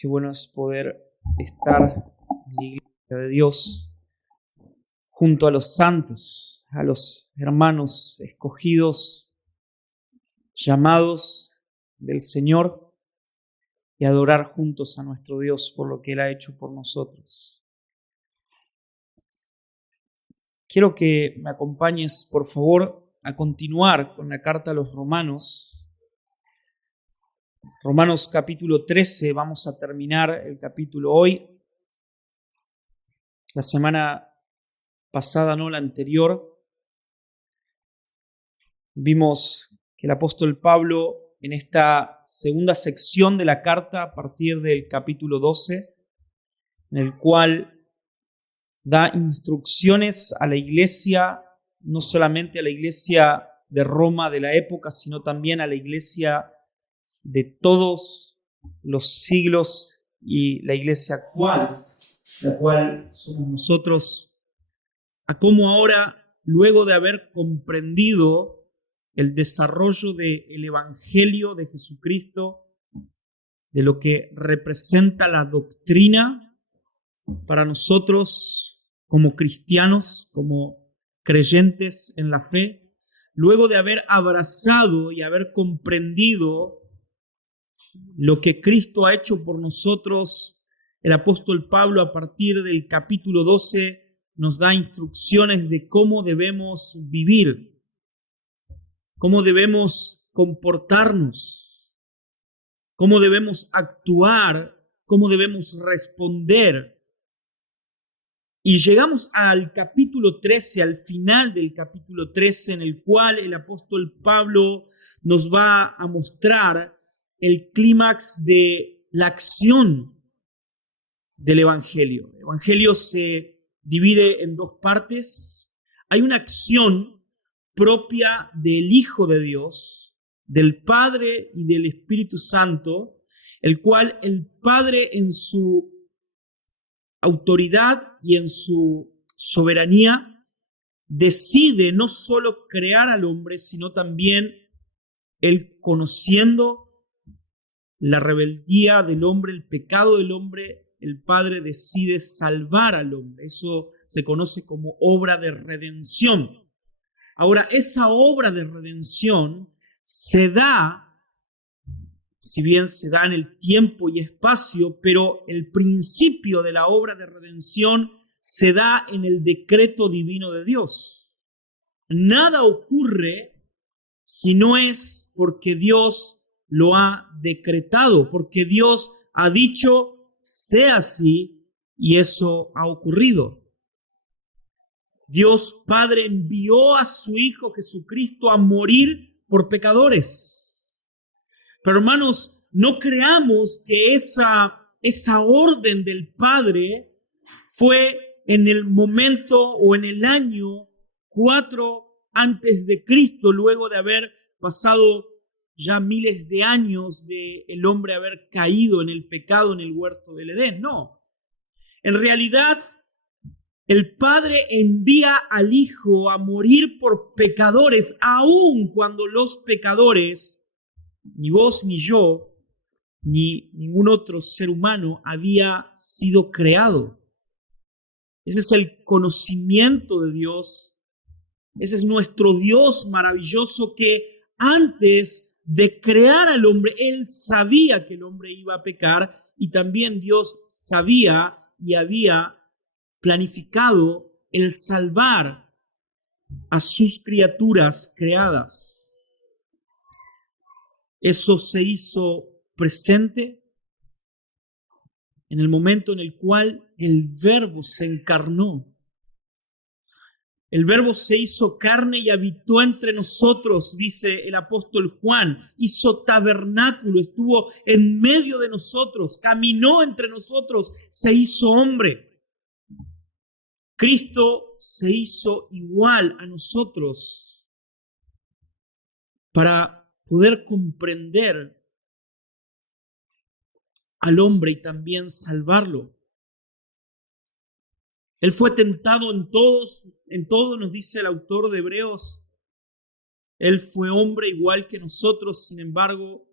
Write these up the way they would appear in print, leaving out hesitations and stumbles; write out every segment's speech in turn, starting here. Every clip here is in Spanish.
Qué bueno es poder estar en la iglesia de Dios junto a los santos, a los hermanos escogidos, llamados del Señor, y adorar juntos a nuestro Dios por lo que Él ha hecho por nosotros. Quiero que me acompañes, por favor, a continuar con la carta a los Romanos. Romanos capítulo 13, vamos a terminar el capítulo hoy. La semana pasada, no la anterior, vimos que el apóstol Pablo en esta segunda sección de la carta, a partir del capítulo 12, en el cual da instrucciones a la iglesia, no solamente a la iglesia de Roma de la época, sino también a la iglesia de todos los siglos y la iglesia actual, la cual somos nosotros, a cómo ahora, luego de haber comprendido el desarrollo del Evangelio de Jesucristo, de lo que representa la doctrina para nosotros como cristianos, como creyentes en la fe, luego de haber abrazado y haber comprendido lo que Cristo ha hecho por nosotros, el apóstol Pablo a partir del capítulo 12 nos da instrucciones de cómo debemos vivir, cómo debemos comportarnos, cómo debemos actuar, cómo debemos responder. Y llegamos al capítulo 13, al final del capítulo 13, en el cual el apóstol Pablo nos va a mostrar el clímax de la acción del Evangelio. El Evangelio se divide en dos partes. Hay una acción propia del Hijo de Dios, del Padre y del Espíritu Santo, el cual el Padre en su autoridad y en su soberanía decide no solo crear al hombre, sino también él, conociendo la rebeldía del hombre, el pecado del hombre, el Padre decide salvar al hombre. Eso se conoce como obra de redención. Ahora, esa obra de redención se da, si bien se da en el tiempo y espacio, pero el principio de la obra de redención se da en el decreto divino de Dios. Nada ocurre si no es porque Dios lo ha decretado, porque Dios ha dicho, sea así, y eso ha ocurrido. Dios Padre envió a su Hijo Jesucristo a morir por pecadores. Pero hermanos, no creamos que esa orden del Padre fue en el momento o en el año 4 antes de Cristo, luego de haber pasado ya miles de años de el hombre haber caído en el pecado en el huerto del Edén. No. En realidad, el Padre envía al Hijo a morir por pecadores, aun cuando los pecadores, ni vos ni yo, ni ningún otro ser humano había sido creado. Ese es el conocimiento de Dios. Ese es nuestro Dios maravilloso que antes de crear al hombre, Él sabía que el hombre iba a pecar y también Dios sabía y había planificado el salvar a sus criaturas creadas. Eso se hizo presente en el momento en el cual el Verbo se encarnó. El Verbo se hizo carne y habitó entre nosotros, dice el apóstol Juan. Hizo tabernáculo, estuvo en medio de nosotros, caminó entre nosotros, se hizo hombre. Cristo se hizo igual a nosotros para poder comprender al hombre y también salvarlo. Él fue tentado en todo, nos dice el autor de Hebreos. Él fue hombre igual que nosotros, sin embargo,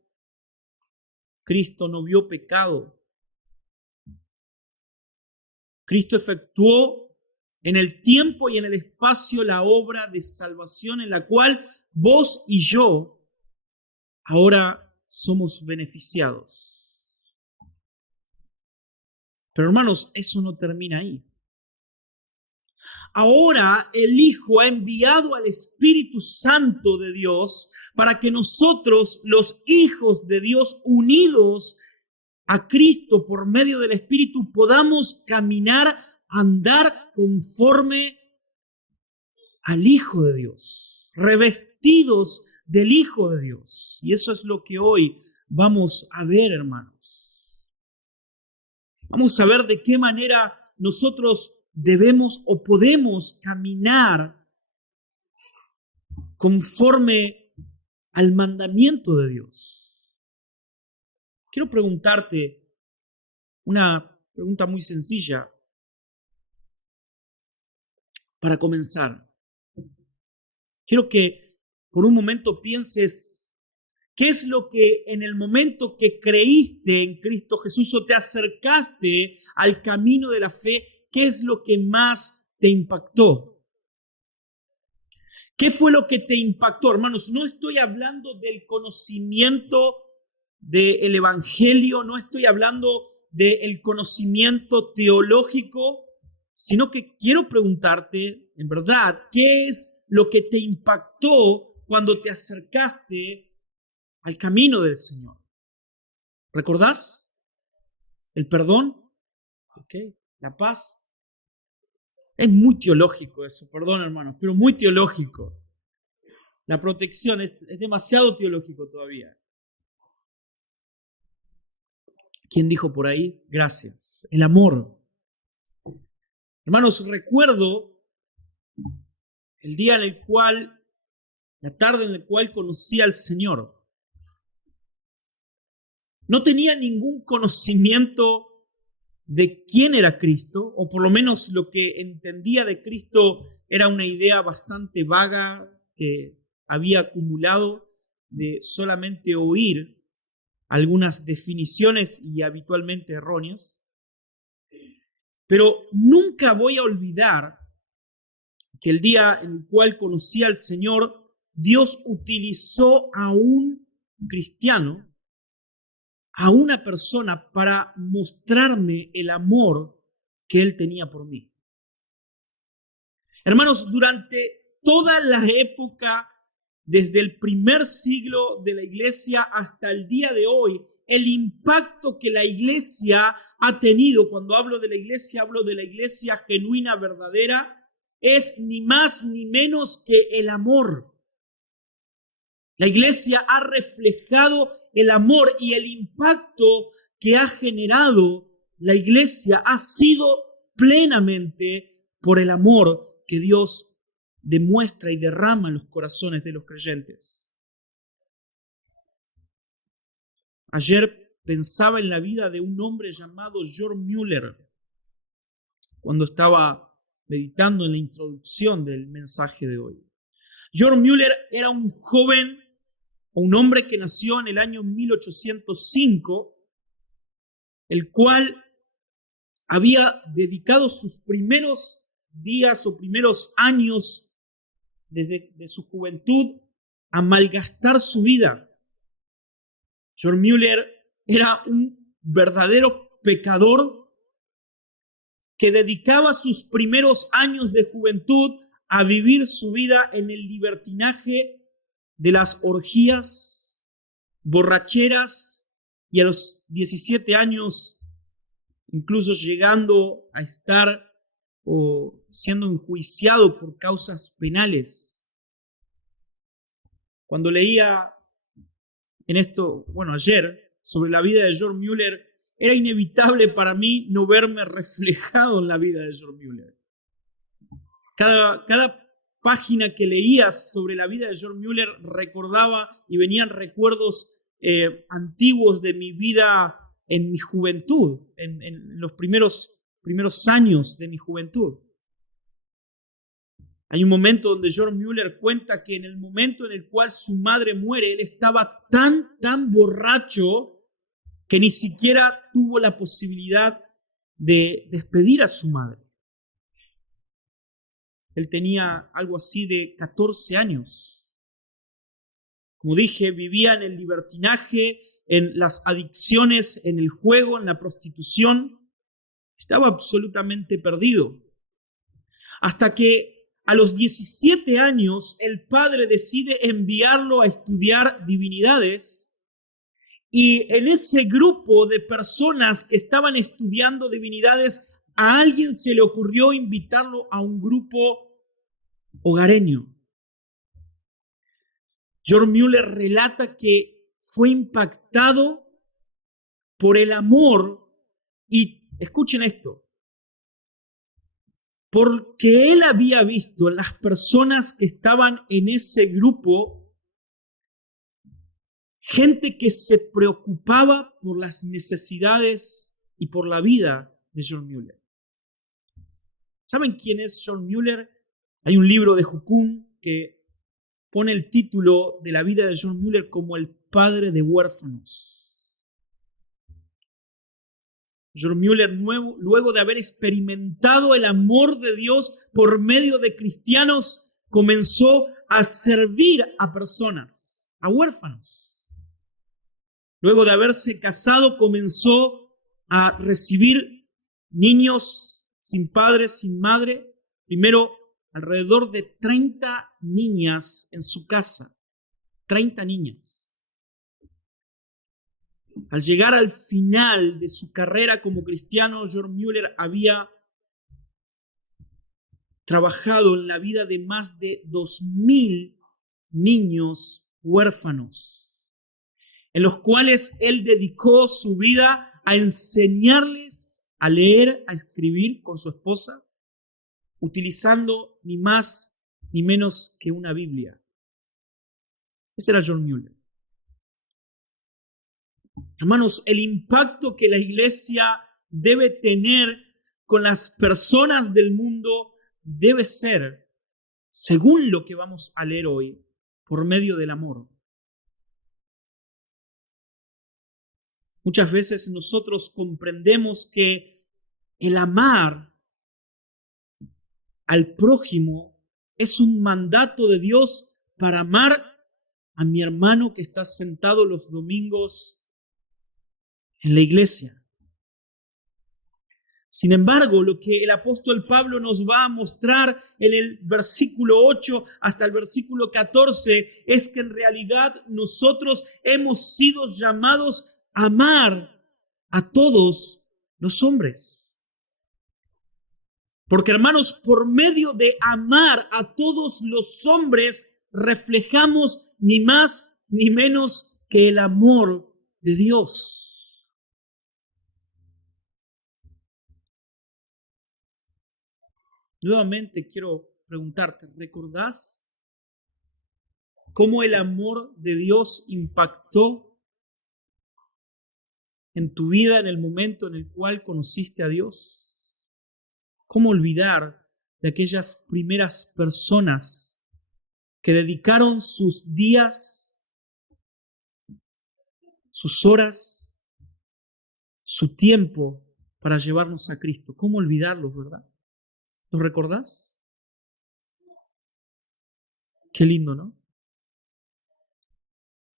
Cristo no vio pecado Cristo efectuó en el tiempo y en el espacio la obra de salvación en la cual vos y yo ahora somos beneficiados. Pero hermanos, eso no termina ahí. Ahora el Hijo ha enviado al Espíritu Santo de Dios para que nosotros, los hijos de Dios unidos a Cristo por medio del Espíritu, podamos caminar, andar conforme al Hijo de Dios, revestidos del Hijo de Dios. Y eso es lo que hoy vamos a ver, hermanos. Vamos a ver de qué manera nosotros debemos o podemos caminar conforme al mandamiento de Dios. Quiero preguntarte una pregunta muy sencilla para comenzar. Quiero que por un momento pienses qué es lo que en el momento que creíste en Cristo Jesús o te acercaste al camino de la fe, ¿qué es lo que más te impactó? ¿Qué fue lo que te impactó, hermanos? No estoy hablando del conocimiento del Evangelio, no estoy hablando del conocimiento teológico, sino que quiero preguntarte, en verdad, ¿qué es lo que te impactó cuando te acercaste al camino del Señor? ¿Recordás? ¿El perdón? ¿Okay? ¿La paz? Es muy teológico eso, perdón hermanos, pero muy teológico. La protección es demasiado teológico todavía. ¿Quién dijo por ahí? Gracias. El amor. Hermanos, recuerdo el día en el cual, la tarde en la cual conocí al Señor. No tenía ningún conocimiento de quién era Cristo, o por lo menos lo que entendía de Cristo era una idea bastante vaga que había acumulado de solamente oír algunas definiciones y habitualmente erróneas. Pero nunca voy a olvidar que el día en el cual conocí al Señor, Dios utilizó a un cristiano, a una persona, para mostrarme el amor que Él tenía por mí. Hermanos, durante toda la época, desde el primer siglo de la iglesia hasta el día de hoy, el impacto que la iglesia ha tenido, cuando hablo de la iglesia genuina, verdadera, es ni más ni menos que el amor. La iglesia ha reflejado el amor y el impacto que ha generado la iglesia ha sido plenamente por el amor que Dios demuestra y derrama en los corazones de los creyentes. Ayer pensaba en la vida de un hombre llamado George Mueller cuando estaba meditando en la introducción del mensaje de hoy. George Mueller era un joven, un hombre que nació en el año 1805, el cual había dedicado sus primeros días o primeros años desde su juventud a malgastar su vida. George Mueller era un verdadero pecador que dedicaba sus primeros años de juventud a vivir su vida en el libertinaje de las orgías, borracheras, y a los 17 años incluso llegando a estar o siendo enjuiciado por causas penales. Cuando leía ayer sobre la vida de George Mueller, era inevitable para mí no verme reflejado en la vida de George Mueller. Cada página que leías sobre la vida de George Mueller recordaba y venían recuerdos antiguos de mi vida en mi juventud, en los primeros años de mi juventud. Hay un momento donde George Mueller cuenta que en el momento en el cual su madre muere, él estaba tan borracho que ni siquiera tuvo la posibilidad de despedir a su madre. Él tenía algo así de 14 años. Como dije, vivía en el libertinaje, en las adicciones, en el juego, en la prostitución. Estaba absolutamente perdido. Hasta que a los 17 años el padre decide enviarlo a estudiar divinidades, y en ese grupo de personas que estaban estudiando divinidades, a alguien se le ocurrió invitarlo a un grupo hogareño. George Mueller relata que fue impactado por el amor y, escuchen esto, porque él había visto en las personas que estaban en ese grupo gente que se preocupaba por las necesidades y por la vida de George Mueller. ¿Saben quién es George Mueller? Hay un libro de Hukum que pone el título de la vida de George Mueller como el padre de huérfanos. George Mueller, luego de haber experimentado el amor de Dios por medio de cristianos, comenzó a servir a personas, a huérfanos. Luego de haberse casado, comenzó a recibir niños sin padre, sin madre. Primero, alrededor de 30 niñas en su casa. 30 niñas. Al llegar al final de su carrera como cristiano, George Mueller había trabajado en la vida de más de 2,000 niños huérfanos, en los cuales él dedicó su vida a enseñarles a leer, a escribir con su esposa, utilizando ni más ni menos que una Biblia. Ese era George Mueller. Hermanos, el impacto que la iglesia debe tener con las personas del mundo debe ser, según lo que vamos a leer hoy, por medio del amor. Muchas veces nosotros comprendemos que el amar al prójimo es un mandato de Dios para amar a mi hermano que está sentado los domingos en la iglesia. Sin embargo, lo que el apóstol Pablo nos va a mostrar en el versículo 8 hasta el versículo 14 es que en realidad nosotros hemos sido llamados a amar a todos los hombres. Porque, hermanos, por medio de amar a todos los hombres, reflejamos ni más ni menos que el amor de Dios. Nuevamente quiero preguntarte, ¿recordás cómo el amor de Dios impactó en tu vida en el momento en el cual conociste a Dios? ¿Cómo olvidar de aquellas primeras personas que dedicaron sus días, sus horas, su tiempo para llevarnos a Cristo? ¿Cómo olvidarlos, verdad? ¿Los recordás? Qué lindo, ¿no?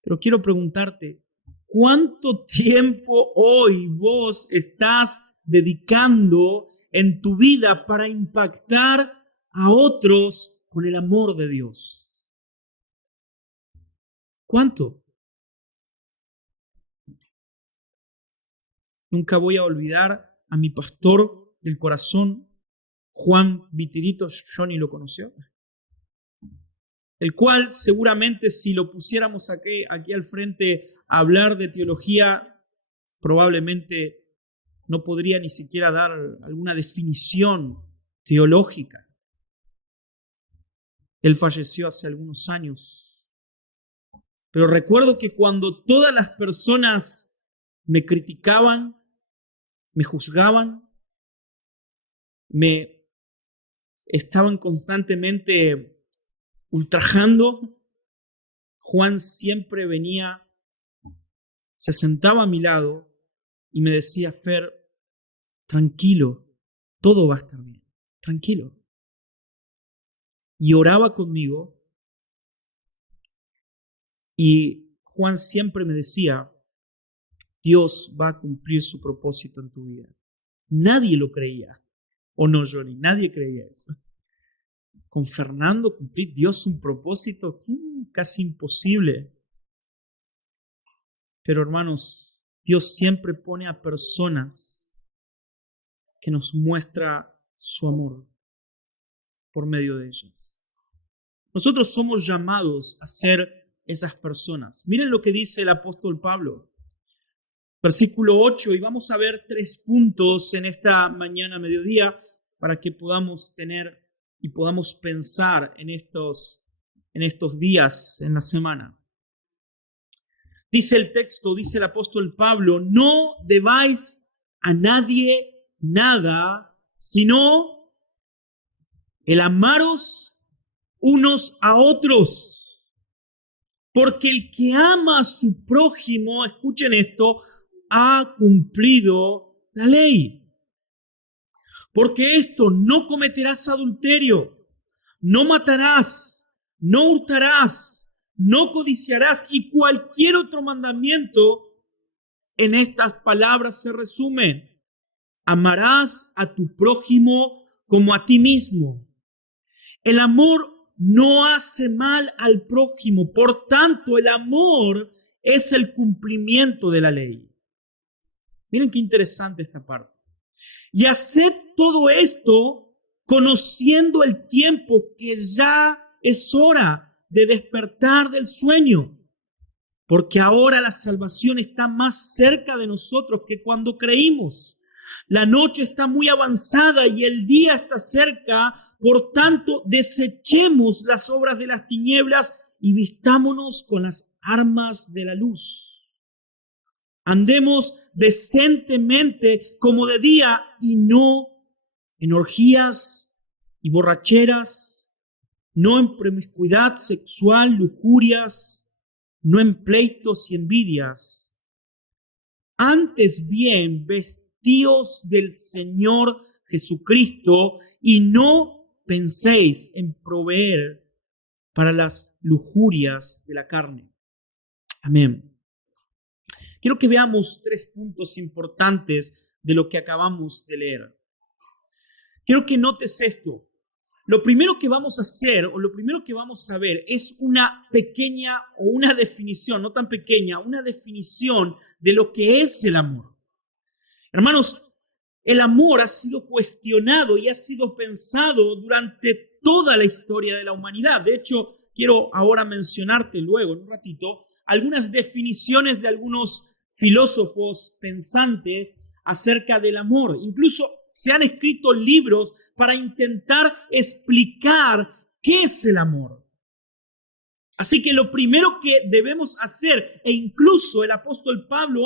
Pero quiero preguntarte, ¿cuánto tiempo hoy vos estás dedicando en tu vida para impactar a otros con el amor de Dios? ¿Cuánto? Nunca voy a olvidar a mi pastor del corazón, Juan Vitirito. Johnny lo conoció, el cual seguramente si lo pusiéramos aquí al frente a hablar de teología, probablemente no podría ni siquiera dar alguna definición teológica. Él falleció hace algunos años. Pero recuerdo que cuando todas las personas me criticaban, me juzgaban, me estaban constantemente ultrajando, Juan siempre venía, se sentaba a mi lado y me decía: Fer, tranquilo, todo va a estar bien, tranquilo. Y oraba conmigo y Juan siempre me decía, Dios va a cumplir su propósito en tu vida. Nadie lo creía, o no, Johnny, nadie creía eso. Con Fernando cumplir Dios un propósito casi imposible. Pero hermanos, Dios siempre pone a personas que nos muestra su amor por medio de ellas. Nosotros somos llamados a ser esas personas. Miren lo que dice el apóstol Pablo. Versículo 8, y vamos a ver 3 puntos en esta mañana mediodía para que podamos tener y podamos pensar en estos días, en la semana. Dice el texto, dice el apóstol Pablo, no debáis a nadie nada, sino el amaros unos a otros. Porque el que ama a su prójimo, escuchen esto, ha cumplido la ley. Porque esto, no cometerás adulterio, no matarás, no hurtarás, no codiciarás, y cualquier otro mandamiento en estas palabras se resume. Amarás a tu prójimo como a ti mismo. El amor no hace mal al prójimo, por tanto el amor es el cumplimiento de la ley. Miren qué interesante esta parte. Y haced todo esto conociendo el tiempo, que ya es hora de despertar del sueño, porque ahora la salvación está más cerca de nosotros que cuando creímos. La noche está muy avanzada y el día está cerca, por tanto desechemos las obras de las tinieblas y vistámonos con las armas de la luz. Andemos decentemente como de día y no en orgías y borracheras, no en promiscuidad sexual, lujurias, no en pleitos y envidias. Antes bien, vestíos del Señor Jesucristo y no penséis en proveer para las lujurias de la carne. Amén. Quiero que veamos 3 puntos importantes de lo que acabamos de leer. Quiero que notes esto. Lo primero que vamos a hacer, o lo primero que vamos a ver, es una pequeña o una definición, no tan pequeña, una definición de lo que es el amor. Hermanos, el amor ha sido cuestionado y ha sido pensado durante toda la historia de la humanidad. De hecho, quiero ahora mencionarte luego, en un ratito, algunas definiciones de algunos filósofos pensantes acerca del amor. Incluso se han escrito libros para intentar explicar qué es el amor. Así que lo primero que debemos hacer, e incluso el apóstol Pablo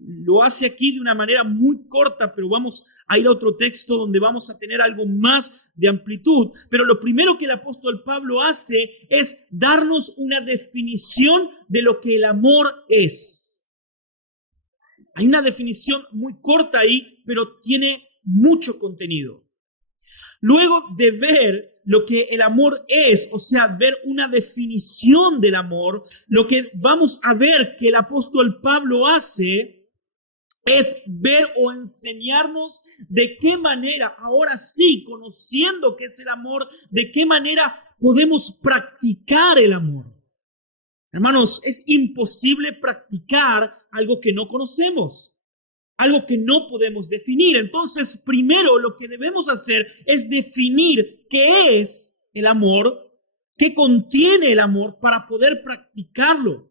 lo hace aquí de una manera muy corta, pero vamos a ir a otro texto donde vamos a tener algo más de amplitud. Pero lo primero que el apóstol Pablo hace es darnos una definición de lo que el amor es. Hay una definición muy corta ahí, pero tiene mucho contenido. Luego de ver lo que el amor es, o sea, ver una definición del amor, lo que vamos a ver que el apóstol Pablo hace es ver o enseñarnos de qué manera, ahora sí, conociendo qué es el amor, de qué manera podemos practicar el amor. Hermanos, es imposible practicar algo que no conocemos, algo que no podemos definir. Entonces, primero lo que debemos hacer es definir qué es el amor, qué contiene el amor para poder practicarlo.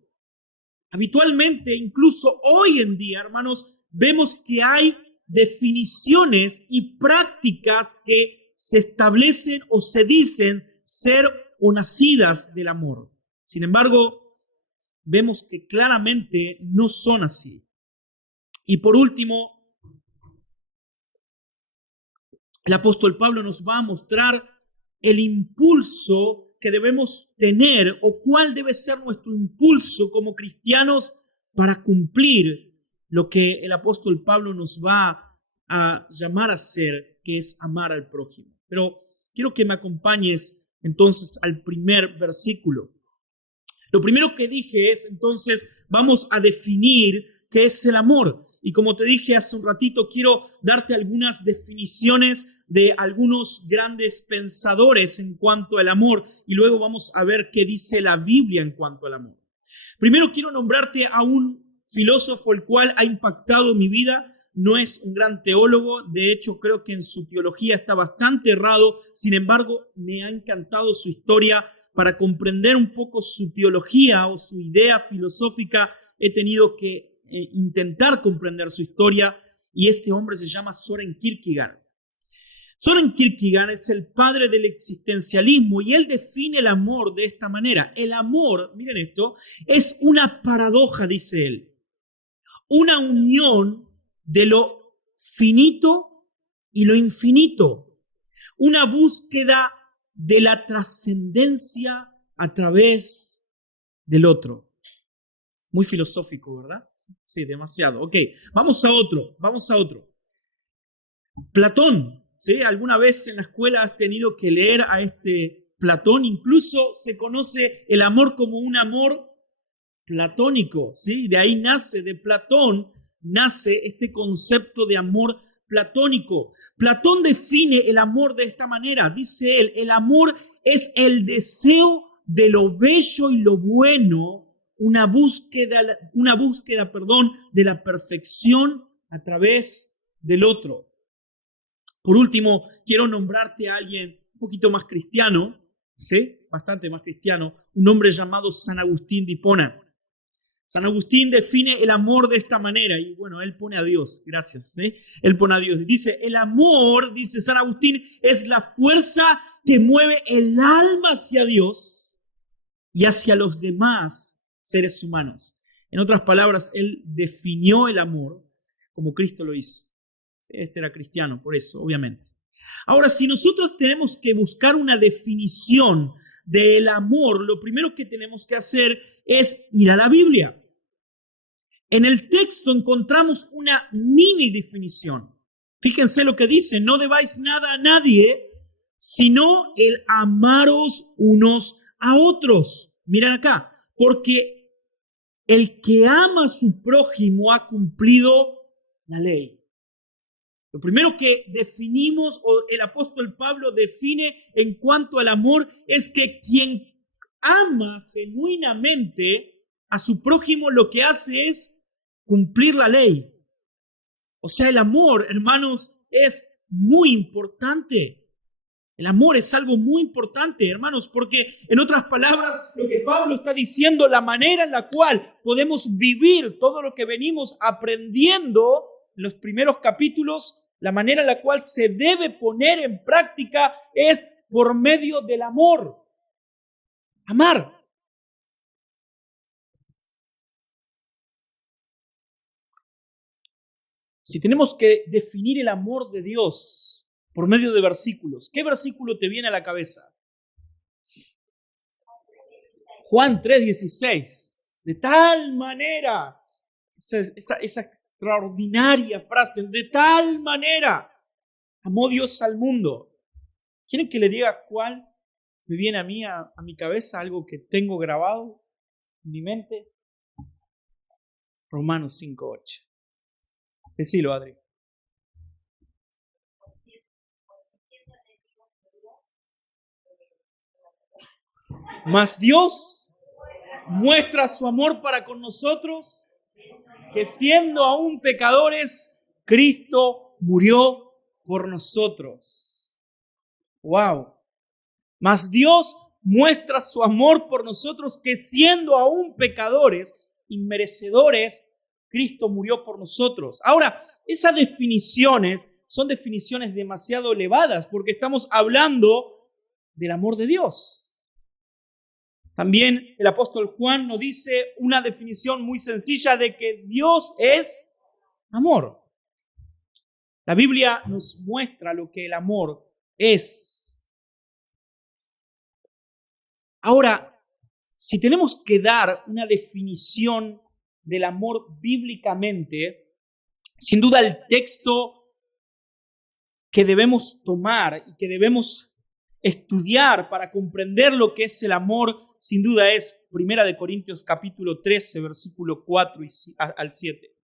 Habitualmente, incluso hoy en día, hermanos, vemos que hay definiciones y prácticas que se establecen o se dicen ser o nacidas del amor. Sin embargo, vemos que claramente no son así. Y por último, el apóstol Pablo nos va a mostrar el impulso que debemos tener o cuál debe ser nuestro impulso como cristianos para cumplir lo que el apóstol Pablo nos va a llamar a ser, que es amar al prójimo. Pero quiero que me acompañes entonces al primer versículo. Lo primero que dije es, entonces, vamos a definir qué es el amor. Y como te dije hace un ratito, quiero darte algunas definiciones de algunos grandes pensadores en cuanto al amor. Y luego vamos a ver qué dice la Biblia en cuanto al amor. Primero quiero nombrarte a un filósofo el cual ha impactado mi vida. No es un gran teólogo, de hecho creo que en su teología está bastante errado. Sin embargo, me ha encantado su historia. Para comprender un poco su teología o su idea filosófica, he tenido que intentar comprender su historia, y este hombre se llama Søren Kierkegaard. Søren Kierkegaard es el padre del existencialismo y él define el amor de esta manera. El amor, miren esto, es una paradoja, dice él, una unión de lo finito y lo infinito, una búsqueda de la trascendencia a través del otro. Muy filosófico, ¿verdad? Sí, demasiado. Ok, vamos a otro. Platón, ¿sí? ¿Alguna vez en la escuela has tenido que leer a este Platón? Incluso se conoce el amor como un amor platónico, ¿sí? De ahí nace, de Platón, nace este concepto de amor platónico. Platón define el amor de esta manera. Dice él, el amor es el deseo de lo bello y lo bueno, una búsqueda, de la perfección a través del otro. Por último, quiero nombrarte a alguien un poquito más cristiano, ¿sí? Bastante más cristiano, un hombre llamado San Agustín de Hipona. San Agustín define el amor de esta manera, y bueno, él pone a Dios, gracias, ¿sí? Él pone a Dios. Dice, el amor, dice San Agustín, es la fuerza que mueve el alma hacia Dios y hacia los demás seres humanos. En otras palabras, él definió el amor como Cristo lo hizo. Este era cristiano, por eso, obviamente. Ahora, si nosotros tenemos que buscar una definición del amor, lo primero que tenemos que hacer es ir a la Biblia. En el texto encontramos una mini definición. Fíjense lo que dice, no debáis nada a nadie, sino el amaros unos a otros. Miren acá, porque el que ama a su prójimo ha cumplido la ley. Lo primero que definimos, o el apóstol Pablo define en cuanto al amor, es que quien ama genuinamente a su prójimo lo que hace es cumplir la ley. O sea, el amor, hermanos, es muy importante. El amor es algo muy importante, hermanos, porque en otras palabras, lo que Pablo está diciendo, la manera en la cual podemos vivir todo lo que venimos aprendiendo en los primeros capítulos, la manera en la cual se debe poner en práctica es por medio del amor. Amar. Si tenemos que definir el amor de Dios por medio de versículos, ¿qué versículo te viene a la cabeza? Juan 3:16. De tal manera, esa extraordinaria frase, de tal manera amó Dios al mundo. ¿Quieren que le diga cuál me viene a mí, a mi cabeza, algo que tengo grabado en mi mente? Romanos 5:8. Decilo, Adri. Mas Dios muestra su amor para con nosotros, que siendo aún pecadores, Cristo murió por nosotros. ¡Wow! Mas Dios muestra su amor por nosotros, que siendo aún pecadores, inmerecedores, Cristo murió por nosotros. Ahora, esas definiciones son definiciones demasiado elevadas porque estamos hablando del amor de Dios. También el apóstol Juan nos dice una definición muy sencilla de que Dios es amor. La Biblia nos muestra lo que el amor es. Ahora, si tenemos que dar una definición del amor bíblicamente, sin duda el texto que debemos tomar y que debemos estudiar para comprender lo que es el amor, sin duda es 1 Corintios capítulo 13, versículo 4 al 7.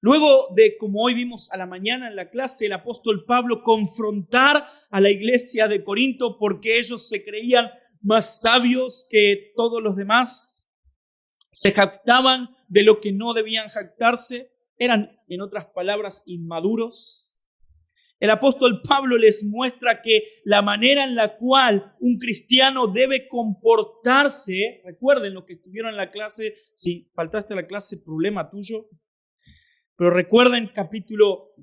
Luego de, como hoy vimos a la mañana en la clase, el apóstol Pablo confrontar a la iglesia de Corinto porque ellos se creían más sabios que todos los demás, se jactaban de lo que no debían jactarse, eran, en otras palabras, inmaduros. El apóstol Pablo les muestra que la manera en la cual un cristiano debe comportarse, recuerden lo que estuvieron en la clase, si faltaste a la clase, problema tuyo, pero recuerden capítulo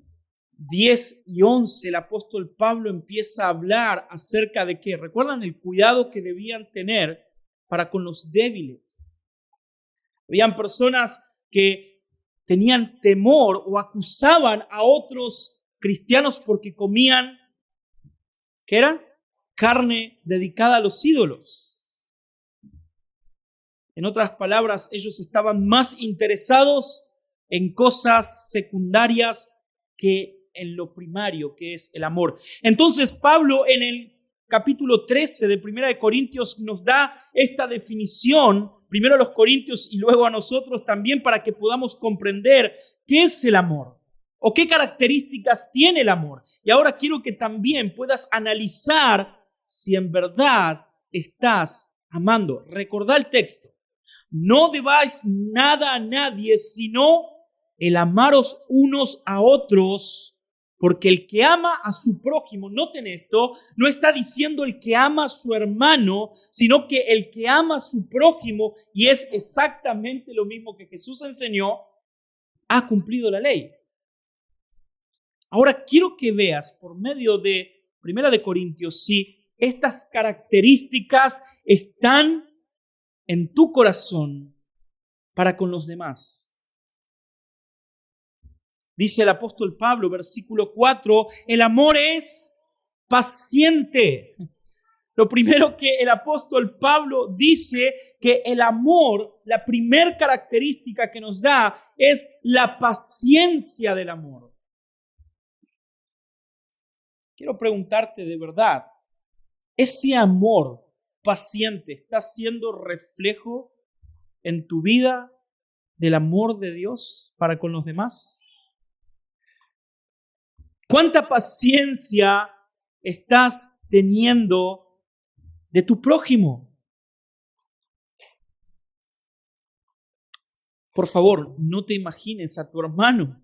10 y 11, el apóstol Pablo empieza a hablar acerca de qué. ¿Recuerdan el cuidado que debían tener para con los débiles? Habían personas que tenían temor o acusaban a otros cristianos porque comían, ¿qué eran? Carne dedicada a los ídolos. En otras palabras, ellos estaban más interesados en cosas secundarias que en lo primario, que es el amor. Entonces, Pablo en el capítulo 13 de 1 Corintios nos da esta definición, primero a los corintios y luego a nosotros también, para que podamos comprender qué es el amor. ¿O qué características tiene el amor? Y ahora quiero que también puedas analizar si en verdad estás amando. Recordá el texto. No debáis nada a nadie, sino el amaros unos a otros, porque el que ama a su prójimo, noten esto, no está diciendo el que ama a su hermano, sino que el que ama a su prójimo, y es exactamente lo mismo que Jesús enseñó, ha cumplido la ley. Ahora quiero que veas por medio de 1 Corintios si estas características están en tu corazón para con los demás. Dice el apóstol Pablo, versículo 4, el amor es paciente. Lo primero que el apóstol Pablo dice que el amor, la primer característica que nos da es la paciencia del amor. Quiero preguntarte de verdad, ¿ese amor paciente está siendo reflejo en tu vida del amor de Dios para con los demás? ¿Cuánta paciencia estás teniendo de tu prójimo? Por favor, no te imagines a tu hermano.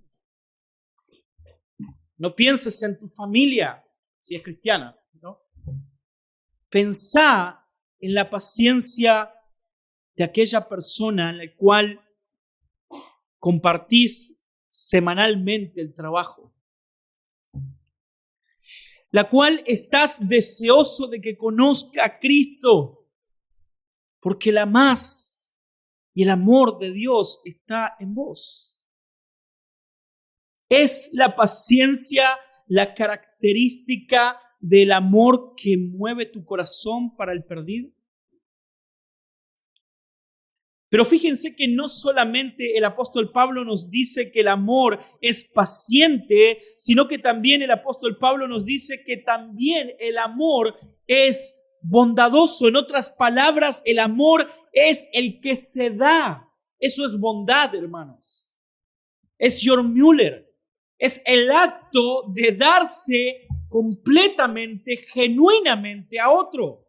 No pienses en tu familia, si es cristiana, ¿no? Pensá en la paciencia de aquella persona en la cual compartís semanalmente el trabajo, la cual estás deseoso de que conozca a Cristo, porque la amás y el amor de Dios está en vos. ¿Es la paciencia la característica del amor que mueve tu corazón para el perdido? Pero fíjense que no solamente el apóstol Pablo nos dice que el amor es paciente, sino que también el apóstol Pablo nos dice que también el amor es bondadoso. En otras palabras, el amor es el que se da. Eso es bondad, hermanos. Es Müller. Es el acto de darse completamente, genuinamente a otro.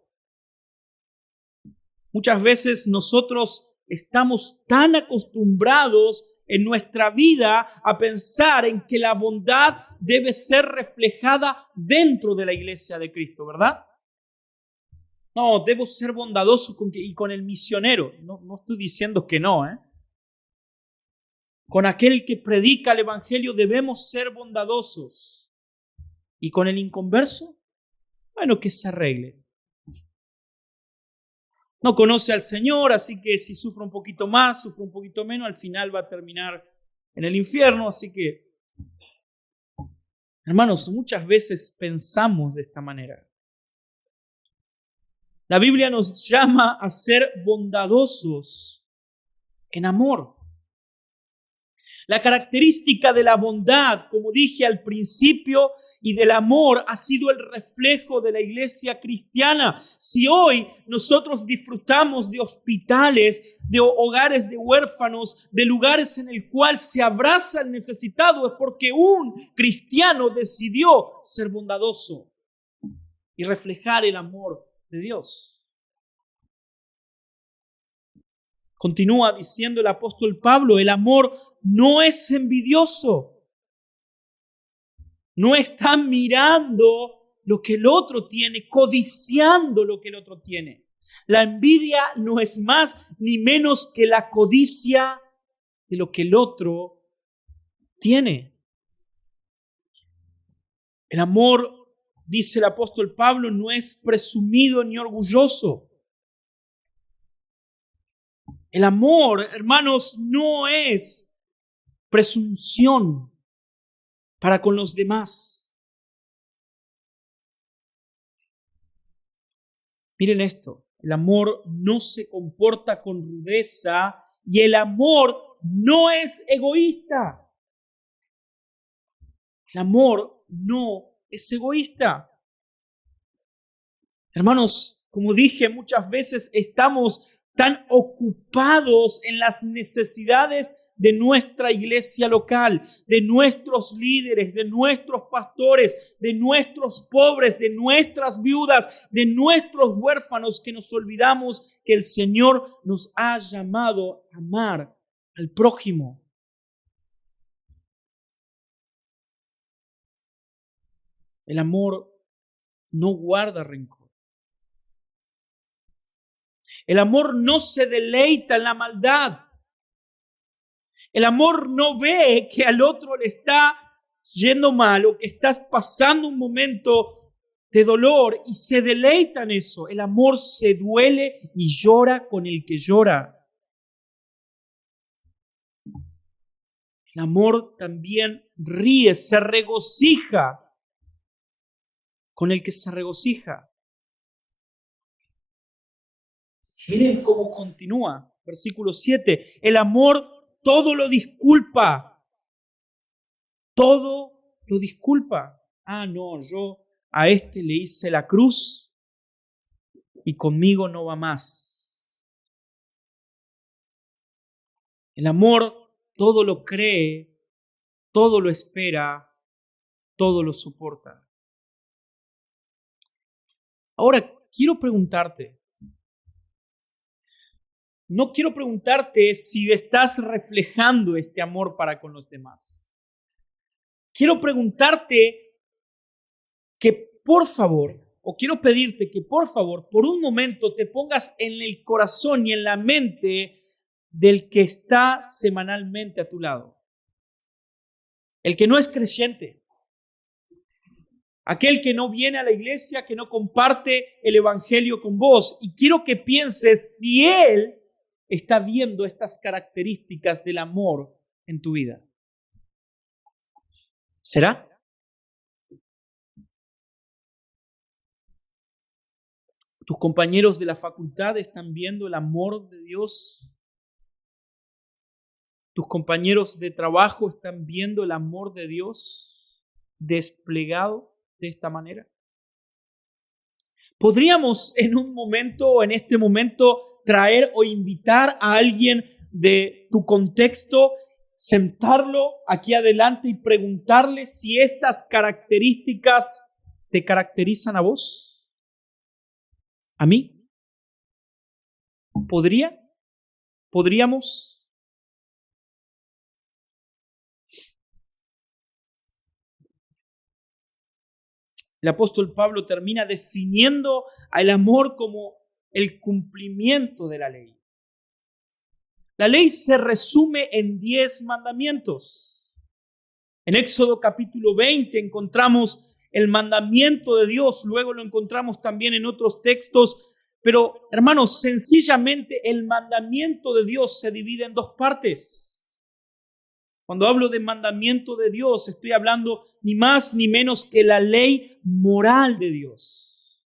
Muchas veces nosotros estamos tan acostumbrados en nuestra vida a pensar en que la bondad debe ser reflejada dentro de la iglesia de Cristo, ¿verdad? No, debo ser bondadoso con el misionero. No estoy diciendo que no, Con aquel que predica el evangelio debemos ser bondadosos. ¿Y con el inconverso? Bueno, que se arregle. No conoce al Señor, así que si sufre un poquito más, sufre un poquito menos, al final va a terminar en el infierno. Así que, hermanos, muchas veces pensamos de esta manera. La Biblia nos llama a ser bondadosos en amor. La característica de la bondad, como dije al principio, y del amor ha sido el reflejo de la iglesia cristiana. Si hoy nosotros disfrutamos de hospitales, de hogares de huérfanos, de lugares en el cual se abraza al necesitado, es porque un cristiano decidió ser bondadoso y reflejar el amor de Dios. Continúa diciendo el apóstol Pablo, el amor no es envidioso. No está mirando lo que el otro tiene, codiciando lo que el otro tiene. La envidia no es más ni menos que la codicia de lo que el otro tiene. El amor, dice el apóstol Pablo, no es presumido ni orgulloso. El amor, hermanos, no es presunción para con los demás. Miren esto, el amor no se comporta con rudeza y el amor no es egoísta. El amor no es egoísta. Hermanos, como dije muchas veces, estamos tan ocupados en las necesidades de nuestra iglesia local, de nuestros líderes, de nuestros pastores, de nuestros pobres, de nuestras viudas, de nuestros huérfanos, que nos olvidamos que el Señor nos ha llamado a amar al prójimo. El amor no guarda rencor. El amor no se deleita en la maldad. El amor no ve que al otro le está yendo mal o que estás pasando un momento de dolor y se deleita en eso. El amor se duele y llora con el que llora. El amor también ríe, se regocija con el que se regocija. Miren cómo continúa, versículo 7. El amor todo lo disculpa. Todo lo disculpa. Ah, no, yo a este le hice la cruz y conmigo no va más. El amor todo lo cree, todo lo espera, todo lo soporta. Ahora, no quiero preguntarte si estás reflejando este amor para con los demás. Quiero preguntarte quiero pedirte que por favor, por un momento te pongas en el corazón y en la mente del que está semanalmente a tu lado. El que no es creyente. Aquel que no viene a la iglesia, que no comparte el evangelio con vos. Y quiero que pienses si él está viendo estas características del amor en tu vida. ¿Será? ¿Tus compañeros de la facultad están viendo el amor de Dios? ¿Tus compañeros de trabajo están viendo el amor de Dios desplegado de esta manera? ¿Podríamos en este momento, traer o invitar a alguien de tu contexto, sentarlo aquí adelante y preguntarle si estas características te caracterizan a vos? ¿A mí? ¿Podríamos? El apóstol Pablo termina definiendo al amor como el cumplimiento de la ley. La ley se resume en 10 mandamientos. En Éxodo capítulo 20 encontramos el mandamiento de Dios, luego lo encontramos también en otros textos, pero hermanos, sencillamente el mandamiento de Dios se divide en 2 partes. Cuando hablo de mandamiento de Dios, estoy hablando ni más ni menos que la ley moral de Dios.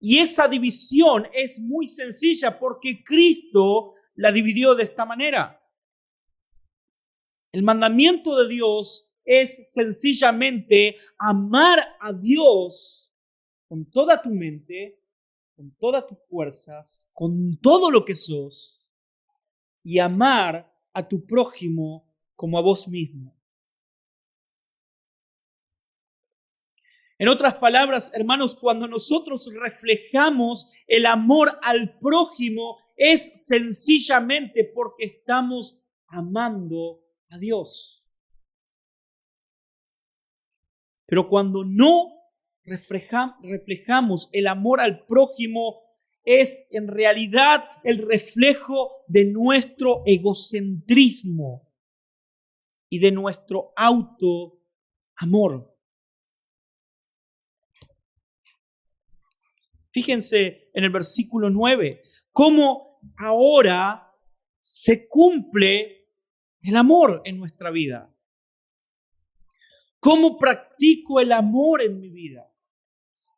Y esa división es muy sencilla porque Cristo la dividió de esta manera. El mandamiento de Dios es sencillamente amar a Dios con toda tu mente, con todas tus fuerzas, con todo lo que sos, y amar a tu prójimo como a vos mismo. En otras palabras, hermanos, cuando nosotros reflejamos el amor al prójimo, es sencillamente porque estamos amando a Dios. Pero cuando no reflejamos el amor al prójimo, es en realidad el reflejo de nuestro egocentrismo y de nuestro autoamor. Fíjense en el versículo 9, cómo ahora se cumple el amor en nuestra vida. ¿Cómo practico el amor en mi vida?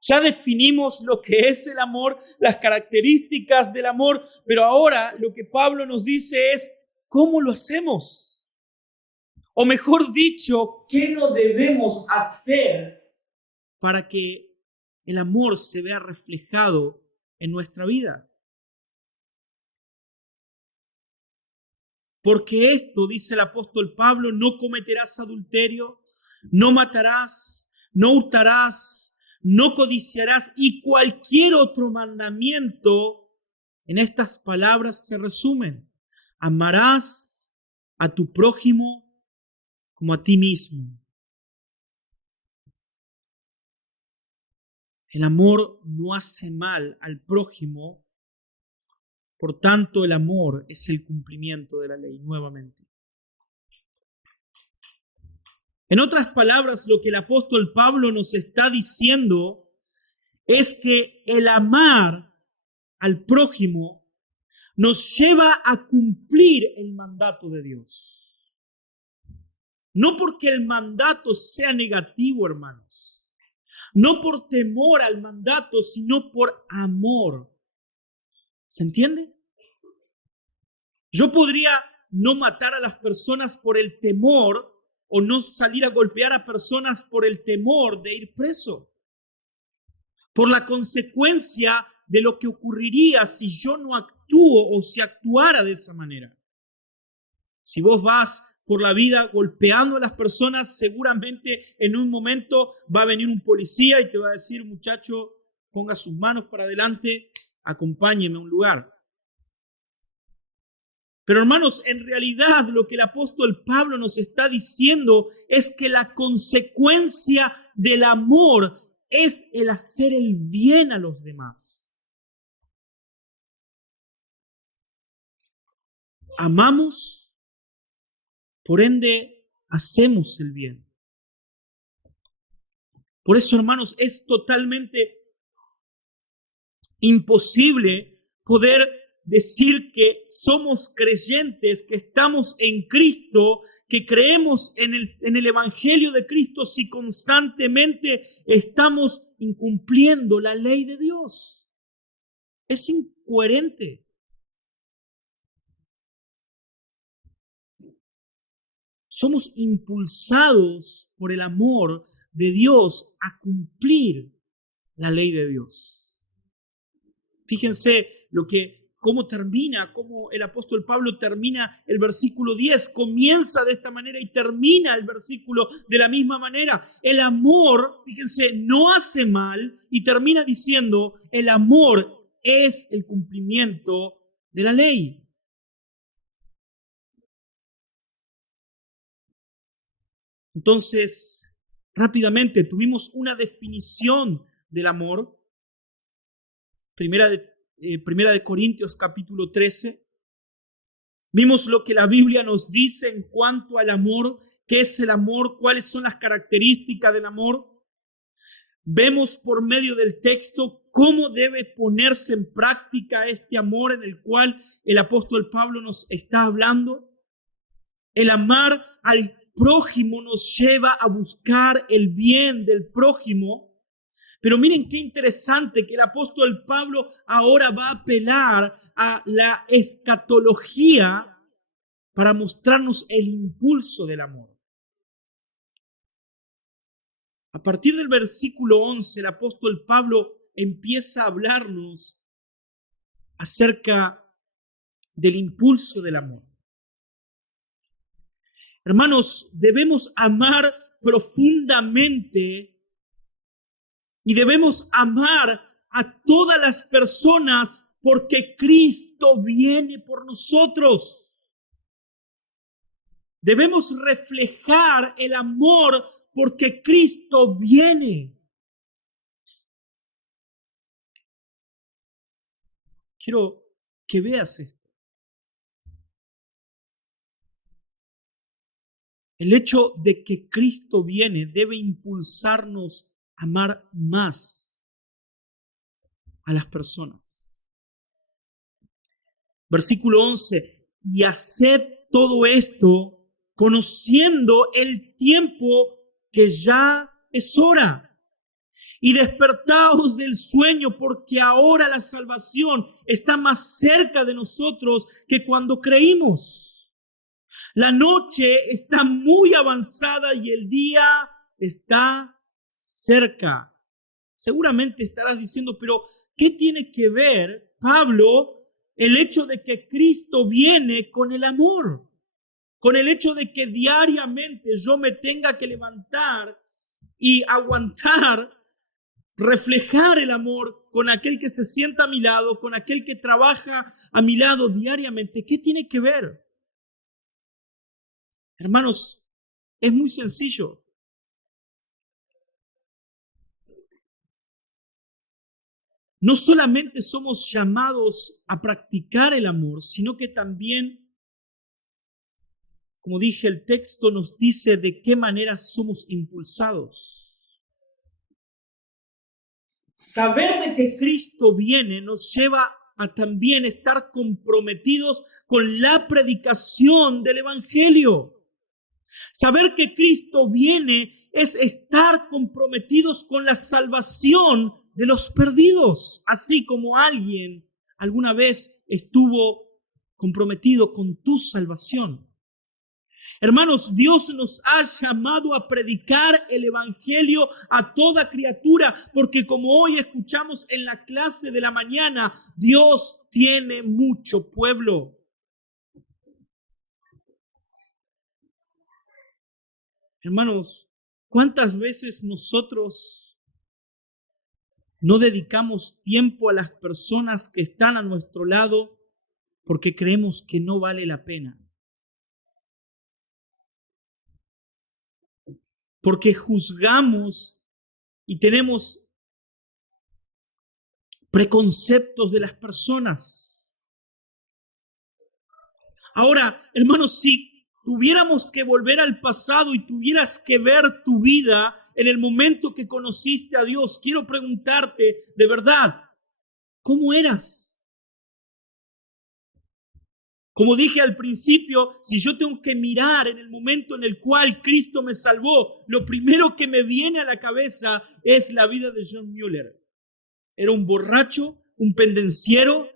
Ya definimos lo que es el amor, las características del amor, pero ahora lo que Pablo nos dice es ¿cómo lo hacemos? O mejor dicho, ¿qué no debemos hacer para que el amor se vea reflejado en nuestra vida? Porque esto, dice el apóstol Pablo, no cometerás adulterio, no matarás, no hurtarás, no codiciarás y cualquier otro mandamiento en estas palabras se resumen. Amarás a tu prójimo como a ti mismo. El amor no hace mal al prójimo, por tanto el amor es el cumplimiento de la ley nuevamente. En otras palabras, lo que el apóstol Pablo nos está diciendo es que el amar al prójimo nos lleva a cumplir el mandato de Dios. No porque el mandato sea negativo, hermanos. No por temor al mandato, sino por amor. ¿Se entiende? Yo podría no matar a las personas por el temor o no salir a golpear a personas por el temor de ir preso. Por la consecuencia de lo que ocurriría si yo no actúo o si actuara de esa manera. Si vos vas por la vida golpeando a las personas, seguramente en un momento va a venir un policía y te va a decir, muchacho, ponga sus manos para adelante, acompáñeme a un lugar. Pero hermanos, en realidad lo que el apóstol Pablo nos está diciendo es que la consecuencia del amor es el hacer el bien a los demás. Amamos, por ende, hacemos el bien. Por eso, hermanos, es totalmente imposible poder decir que somos creyentes, que estamos en Cristo, que creemos en el Evangelio de Cristo si constantemente estamos incumpliendo la ley de Dios. Es incoherente. Somos impulsados por el amor de Dios a cumplir la ley de Dios. Fíjense cómo el apóstol Pablo termina el versículo 10. Comienza de esta manera y termina el versículo de la misma manera. El amor, fíjense, no hace mal y termina diciendo, el amor es el cumplimiento de la ley. Entonces, rápidamente tuvimos una definición del amor. Primera de Corintios capítulo 13. Vimos lo que la Biblia nos dice en cuanto al amor, qué es el amor, cuáles son las características del amor. Vemos por medio del texto cómo debe ponerse en práctica este amor en el cual el apóstol Pablo nos está hablando. El amar al prójimo nos lleva a buscar el bien del prójimo. Pero miren qué interesante que el apóstol Pablo ahora va a apelar a la escatología para mostrarnos el impulso del amor. A partir del versículo 11, el apóstol Pablo empieza a hablarnos acerca del impulso del amor. Hermanos, debemos amar profundamente y debemos amar a todas las personas porque Cristo viene por nosotros. Debemos reflejar el amor porque Cristo viene. Quiero que veas esto. El hecho de que Cristo viene debe impulsarnos a amar más a las personas. Versículo 11, y haced todo esto conociendo el tiempo que ya es hora. Y despertaos del sueño, porque ahora la salvación está más cerca de nosotros que cuando creímos. La noche está muy avanzada y el día está cerca. Seguramente estarás diciendo, pero ¿qué tiene que ver, Pablo, el hecho de que Cristo viene con el amor? Con el hecho de que diariamente yo me tenga que levantar y aguantar, reflejar el amor con aquel que se sienta a mi lado, con aquel que trabaja a mi lado diariamente. ¿Qué tiene que ver? Hermanos, es muy sencillo. No solamente somos llamados a practicar el amor, sino que también, como dije, el texto nos dice de qué manera somos impulsados. Saber de que Cristo viene nos lleva a también estar comprometidos con la predicación del Evangelio. Saber que Cristo viene es estar comprometidos con la salvación de los perdidos, así como alguien alguna vez estuvo comprometido con tu salvación. Hermanos, Dios nos ha llamado a predicar el Evangelio a toda criatura, porque como hoy escuchamos en la clase de la mañana, Dios tiene mucho pueblo. Hermanos, ¿cuántas veces nosotros no dedicamos tiempo a las personas que están a nuestro lado porque creemos que no vale la pena? Porque juzgamos y tenemos preconceptos de las personas. Ahora, hermanos, si tuviéramos que volver al pasado y tuvieras que ver tu vida en el momento que conociste a Dios, quiero preguntarte de verdad, ¿cómo eras? Como dije al principio, si yo tengo que mirar en el momento en el cual Cristo me salvó, lo primero que me viene a la cabeza es la vida de John Mueller. Era un borracho, un pendenciero,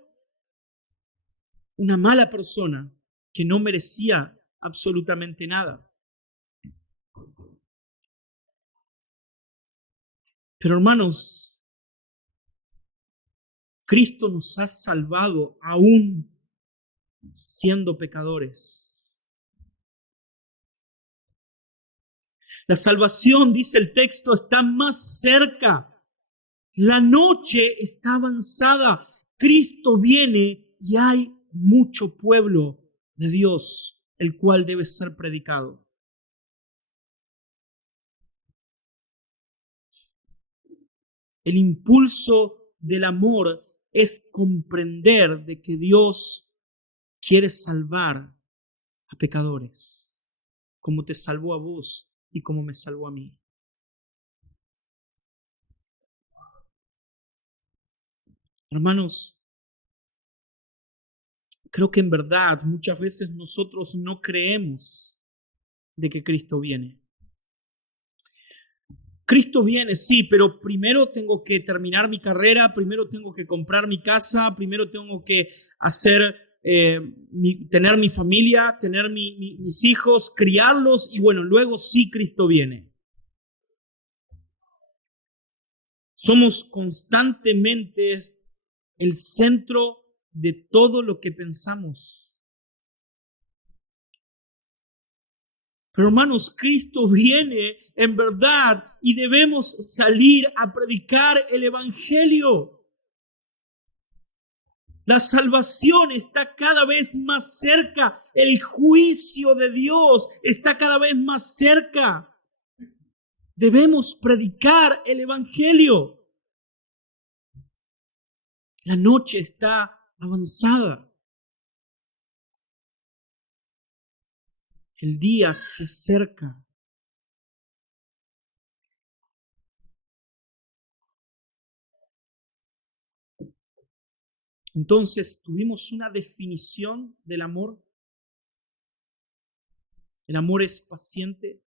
una mala persona que no merecía absolutamente nada. Pero hermanos, Cristo nos ha salvado aún siendo pecadores. La salvación, dice el texto, está más cerca. La noche está avanzada. Cristo viene y hay mucho pueblo de Dios, el cual debe ser predicado. El impulso del amor es comprender de que Dios quiere salvar a pecadores, como te salvó a vos y como me salvó a mí. Hermanos, creo que en verdad muchas veces nosotros no creemos de que Cristo viene. Cristo viene, sí, pero primero tengo que terminar mi carrera, primero tengo que comprar mi casa, primero tengo que hacer tener mi familia, tener mis hijos, criarlos y bueno, luego sí Cristo viene. Somos constantemente el centro de todo lo que pensamos. Pero hermanos, Cristo viene en verdad y debemos salir a predicar el Evangelio. La salvación está cada vez más cerca. El juicio de Dios está cada vez más cerca. Debemos predicar el Evangelio. La noche está avanzada. El día se acerca. Entonces tuvimos una definición del amor. El amor es paciente.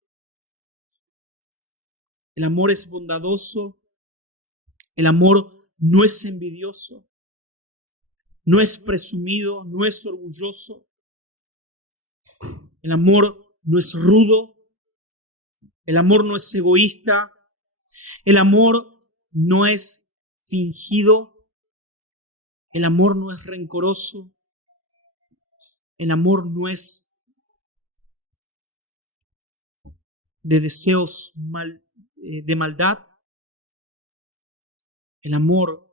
El amor es bondadoso. El amor no es envidioso. No es presumido, no es orgulloso. El amor no es rudo. El amor no es egoísta. El amor no es fingido. El amor no es rencoroso. El amor no es de deseos de maldad. El amor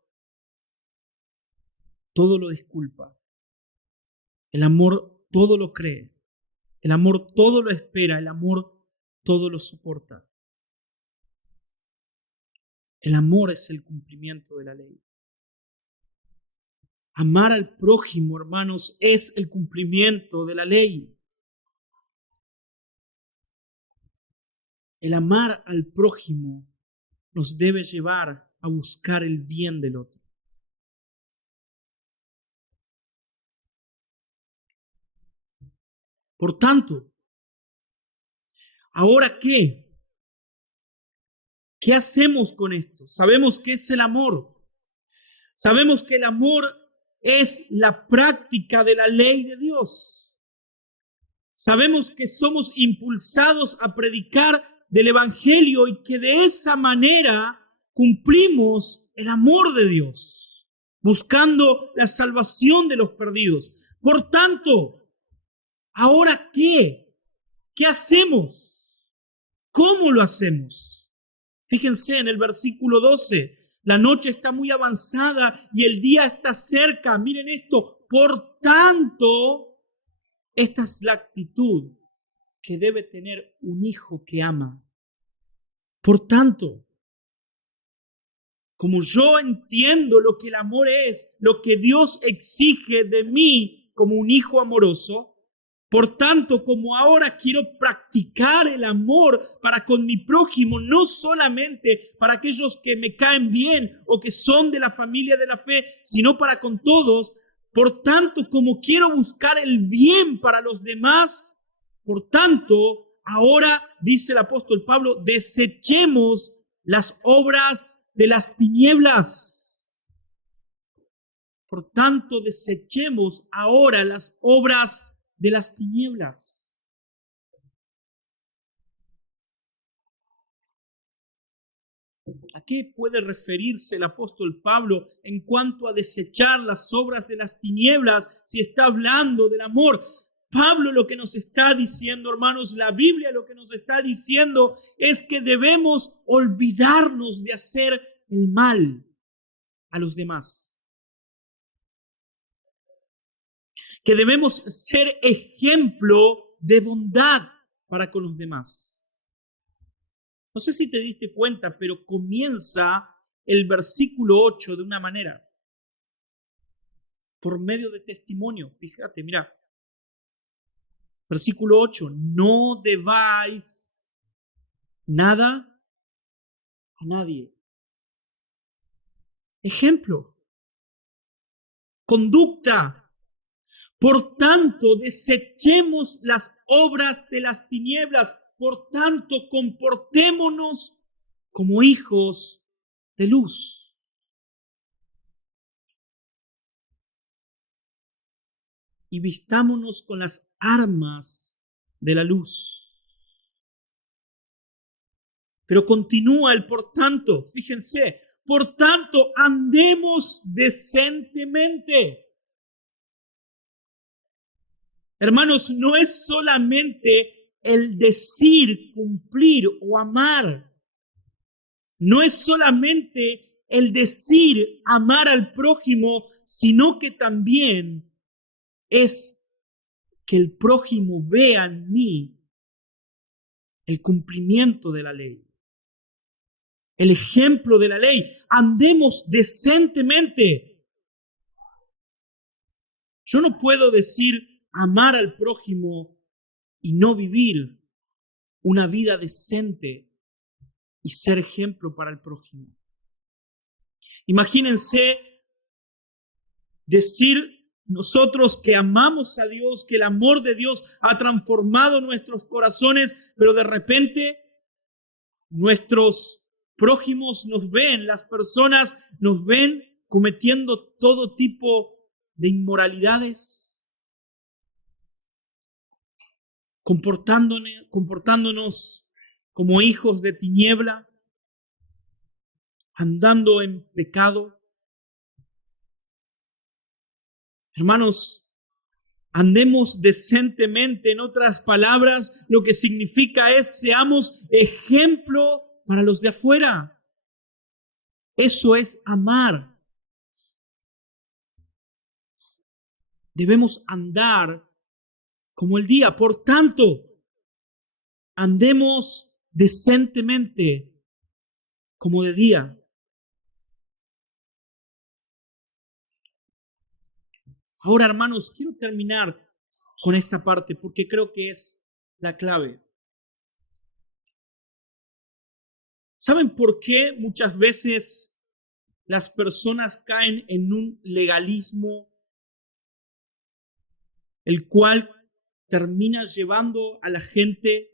todo lo disculpa. El amor todo lo cree. El amor todo lo espera. El amor todo lo soporta. El amor es el cumplimiento de la ley. Amar al prójimo, hermanos, es el cumplimiento de la ley. El amar al prójimo nos debe llevar a buscar el bien del otro. Por tanto, ¿ahora qué? ¿Qué hacemos con esto? Sabemos qué es el amor. Sabemos que el amor es la práctica de la ley de Dios. Sabemos que somos impulsados a predicar del Evangelio y que de esa manera cumplimos el amor de Dios, buscando la salvación de los perdidos. Por tanto, ¿ahora qué? ¿Qué hacemos? ¿Cómo lo hacemos? Fíjense en el versículo 12. La noche está muy avanzada y el día está cerca. Miren esto. Por tanto, esta es la actitud que debe tener un hijo que ama. Por tanto, como yo entiendo lo que el amor es, lo que Dios exige de mí como un hijo amoroso, por tanto, como ahora quiero practicar el amor para con mi prójimo, no solamente para aquellos que me caen bien o que son de la familia de la fe, sino para con todos, por tanto, como quiero buscar el bien para los demás, por tanto, ahora, dice el apóstol Pablo, desechemos las obras de las tinieblas. Por tanto, desechemos ahora las obras de las tinieblas. ¿A qué puede referirse el apóstol Pablo en cuanto a desechar las obras de las tinieblas si está hablando del amor? Pablo lo que nos está diciendo, hermanos, la Biblia lo que nos está diciendo es que debemos olvidarnos de hacer el mal a los demás. Que debemos ser ejemplo de bondad para con los demás. No sé si te diste cuenta, pero comienza el versículo 8 de una manera. Por medio de testimonio. Fíjate, mira. Versículo 8. No debáis nada a nadie. Ejemplo. Conducta. Por tanto, desechemos las obras de las tinieblas. Por tanto, comportémonos como hijos de luz. y vistámonos con las armas de la luz. Pero continúa el por tanto, fíjense, por tanto andemos decentemente. Hermanos, no es solamente el decir, cumplir o amar. No es solamente el decir amar al prójimo, sino que también es que el prójimo vea en mí el cumplimiento de la ley, el ejemplo de la ley. Andemos decentemente. Yo no puedo decir amar al prójimo y no vivir una vida decente y ser ejemplo para el prójimo. Imagínense decir nosotros que amamos a Dios, que el amor de Dios ha transformado nuestros corazones, pero de repente nuestros prójimos nos ven, las personas nos ven cometiendo todo tipo de inmoralidades, comportándonos como hijos de tiniebla, andando en pecado. Hermanos, andemos decentemente. En otras palabras, lo que significa es seamos ejemplo para los de afuera. Eso es amar. Debemos andar como el día. Por tanto, andemos decentemente como de día. Ahora, hermanos, quiero terminar con esta parte porque creo que es la clave. ¿Saben por qué muchas veces las personas caen en un legalismo el cual termina llevando a la gente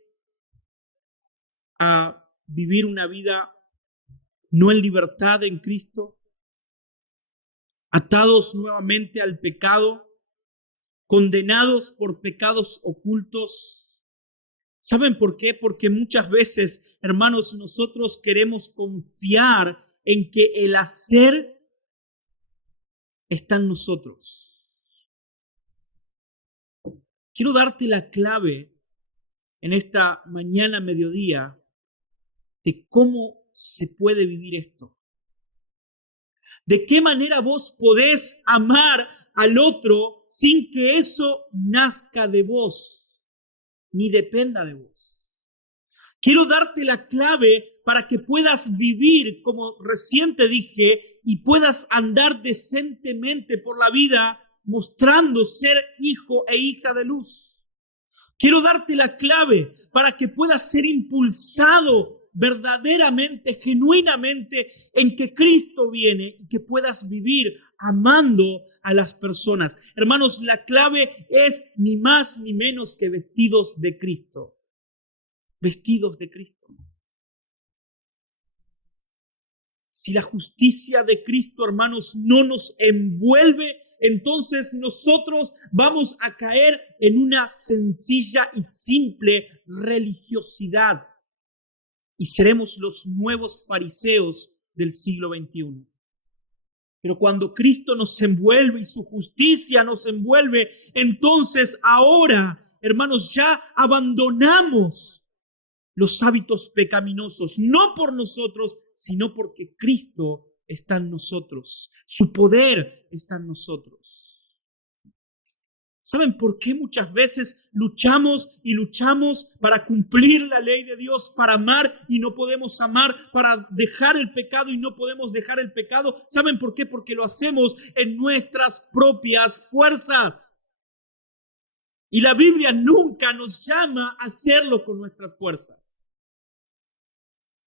a vivir una vida no en libertad en Cristo, atados nuevamente al pecado, condenados por pecados ocultos? ¿Saben por qué? Porque muchas veces, hermanos, nosotros queremos confiar en que el hacer está en nosotros. Quiero darte la clave en esta mañana, mediodía, de cómo se puede vivir esto. ¿De qué manera vos podés amar al otro sin que eso nazca de vos, ni dependa de vos? Quiero darte la clave para que puedas vivir, como recién te dije, y puedas andar decentemente por la vida mostrando ser hijo e hija de luz. Quiero darte la clave para que puedas ser impulsado verdaderamente, genuinamente en que Cristo viene y que puedas vivir amando a las personas. Hermanos, la clave es ni más ni menos que vestidos de Cristo. Vestidos de Cristo. Si la justicia de Cristo, hermanos, no nos envuelve, entonces nosotros vamos a caer en una sencilla y simple religiosidad y seremos los nuevos fariseos del siglo XXI. Pero cuando Cristo nos envuelve y su justicia nos envuelve, entonces ahora, hermanos, ya abandonamos los hábitos pecaminosos, no por nosotros, sino porque Cristo está en nosotros. Su poder está en nosotros. ¿Saben por qué muchas veces luchamos y luchamos para cumplir la ley de Dios, para amar y no podemos amar, para dejar el pecado y no podemos dejar el pecado? ¿Saben por qué? Porque lo hacemos en nuestras propias fuerzas. Y la Biblia nunca nos llama a hacerlo con nuestras fuerzas.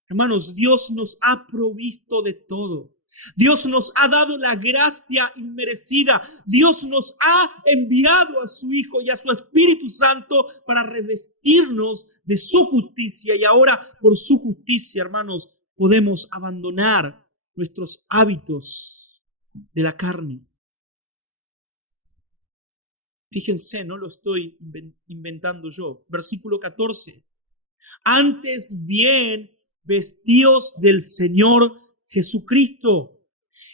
Hermanos, Dios nos ha provisto de todo. Dios nos ha dado la gracia inmerecida. Dios nos ha enviado a su Hijo y a su Espíritu Santo para revestirnos de su justicia. Y ahora, por su justicia, hermanos, podemos abandonar nuestros hábitos de la carne. Fíjense, no lo estoy inventando yo. Versículo 14. Antes bien, vestíos del Señor Jesucristo,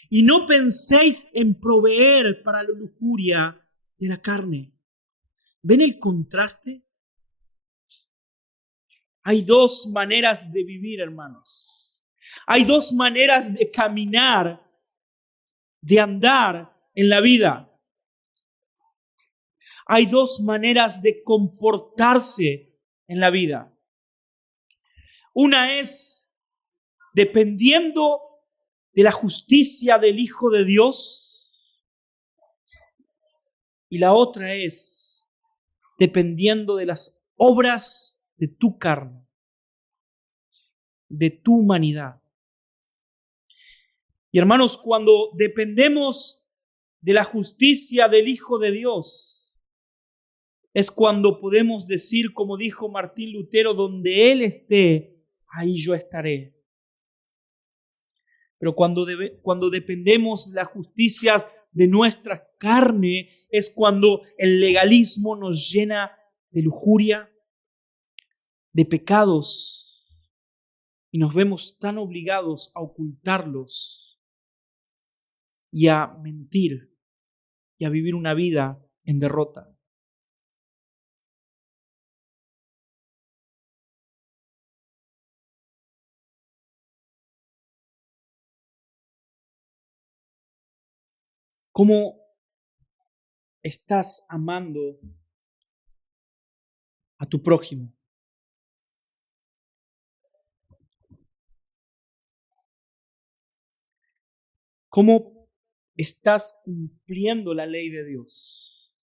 y no penséis en proveer para la lujuria de la carne. ¿Ven el contraste? Hay dos maneras de vivir, hermanos. Hay dos maneras de caminar, de andar en la vida. Hay dos maneras de comportarse en la vida. Una es dependiendo de la justicia del Hijo de Dios, y la otra es dependiendo de las obras de tu carne, de tu humanidad. Y hermanos, cuando dependemos de la justicia del Hijo de Dios, es cuando podemos decir, como dijo Martín Lutero, donde Él esté, ahí yo estaré. Pero cuando dependemos de la justicia de nuestra carne, es cuando el legalismo nos llena de lujuria, de pecados, y nos vemos tan obligados a ocultarlos y a mentir y a vivir una vida en derrota. ¿Cómo estás amando a tu prójimo? ¿Cómo estás cumpliendo la ley de Dios?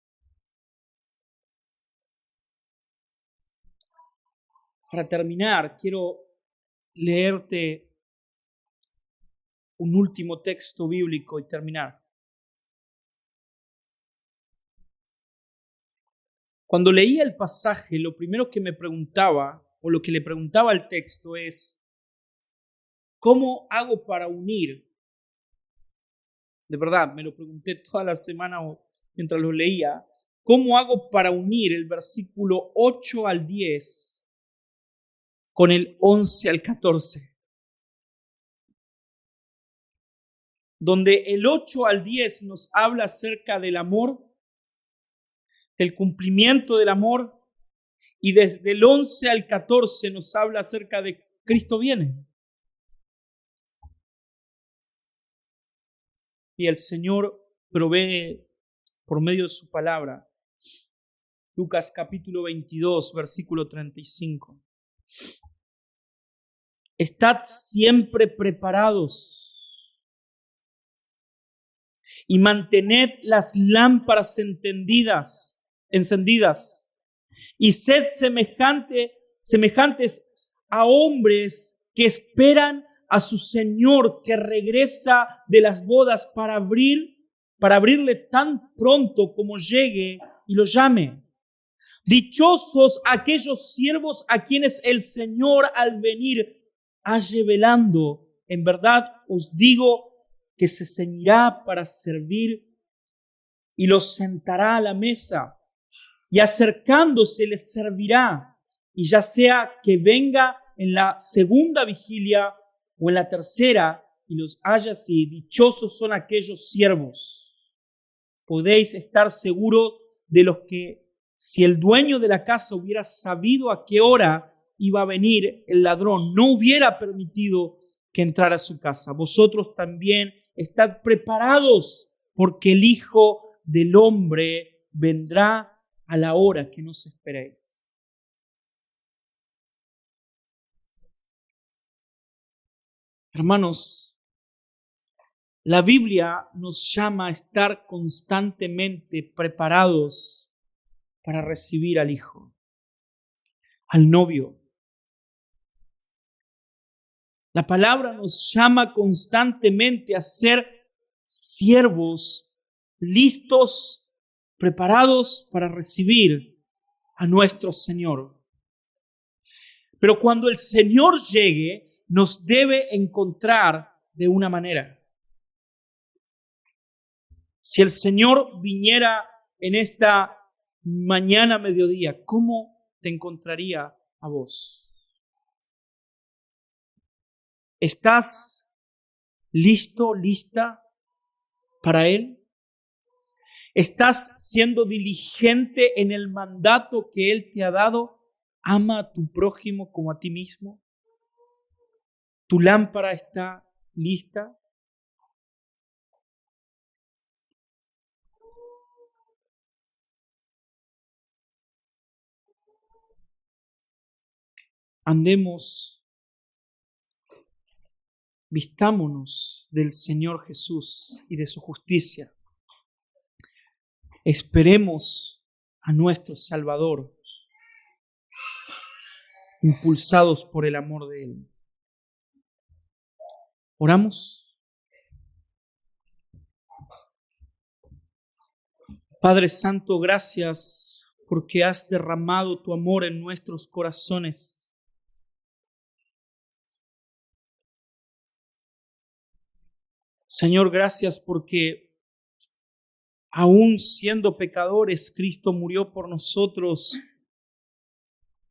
Para terminar, quiero leerte un último texto bíblico y terminar. Cuando leía el pasaje, lo primero que me preguntaba, o lo que le preguntaba al texto es, ¿cómo hago para unir? De verdad, me lo pregunté toda la semana mientras lo leía. ¿Cómo hago para unir el versículo 8 al 10 con el 11 al 14? Donde el 8 al 10 nos habla acerca del amor, del cumplimiento del amor, y desde el 11 al 14 nos habla acerca de Cristo viene. Y el Señor provee por medio de su palabra. Lucas capítulo 22, versículo 35. Estad siempre preparados y mantened las lámparas encendidas y sed semejantes a hombres que esperan a su Señor que regresa de las bodas para abrirle tan pronto como llegue y lo llame. Dichosos aquellos siervos a quienes el Señor al venir halle velando. En verdad os digo que se ceñirá para servir y los sentará a la mesa y acercándose les servirá, y ya sea que venga en la segunda vigilia o en la tercera y los haya así, dichosos son aquellos siervos. Podéis estar seguros de los que, si el dueño de la casa hubiera sabido a qué hora iba a venir el ladrón, no hubiera permitido que entrara a su casa. Vosotros también estad preparados, porque el Hijo del Hombre vendrá a la hora que no os esperéis. Hermanos, la Biblia nos llama a estar constantemente preparados para recibir al Hijo, al novio. La palabra nos llama constantemente a ser siervos listos, preparados para recibir a nuestro Señor. Pero cuando el Señor llegue, nos debe encontrar de una manera. Si el Señor viniera en esta mañana a mediodía, ¿cómo te encontraría a vos? ¿Estás listo, lista para Él? ¿Estás siendo diligente en el mandato que Él te ha dado? Ama a tu prójimo como a ti mismo. ¿Tu lámpara está lista? Andemos, vistámonos del Señor Jesús y de su justicia. Esperemos a nuestro Salvador, impulsados por el amor de Él. ¿Oramos? Padre Santo, gracias porque has derramado tu amor en nuestros corazones. Señor, gracias porque aún siendo pecadores, Cristo murió por nosotros,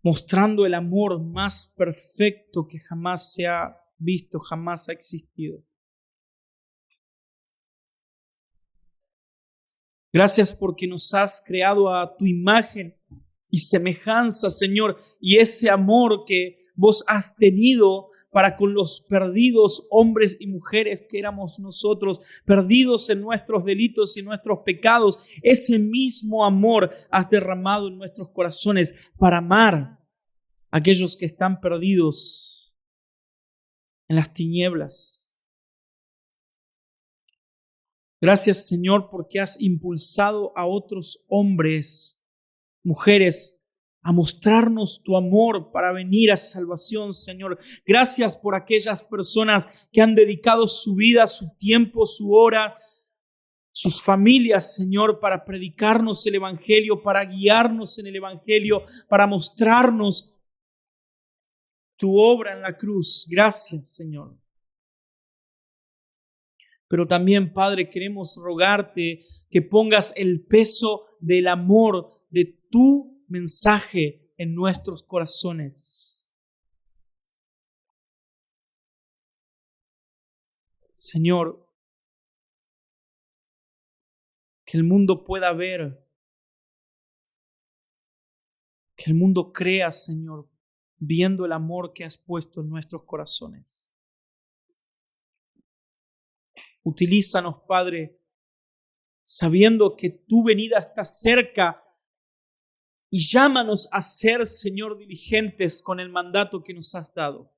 mostrando el amor más perfecto que jamás se ha visto, jamás ha existido. Gracias porque nos has creado a tu imagen y semejanza, Señor, y ese amor que vos has tenido para con los perdidos hombres y mujeres que éramos nosotros, perdidos en nuestros delitos y nuestros pecados, ese mismo amor has derramado en nuestros corazones para amar a aquellos que están perdidos en las tinieblas. Gracias, Señor, porque has impulsado a otros hombres, mujeres, a mostrarnos tu amor para venir a salvación, Señor. Gracias por aquellas personas que han dedicado su vida, su tiempo, su hora, sus familias, Señor, para predicarnos el Evangelio, para guiarnos en el Evangelio, para mostrarnos tu obra en la cruz. Gracias, Señor. Pero también, Padre, queremos rogarte que pongas el peso del amor de tu mensaje en nuestros corazones. Señor, que el mundo pueda ver, que el mundo crea, Señor, viendo el amor que has puesto en nuestros corazones. Utilízanos, Padre, sabiendo que tu venida está cerca y llámanos a ser, Señor, diligentes con el mandato que nos has dado.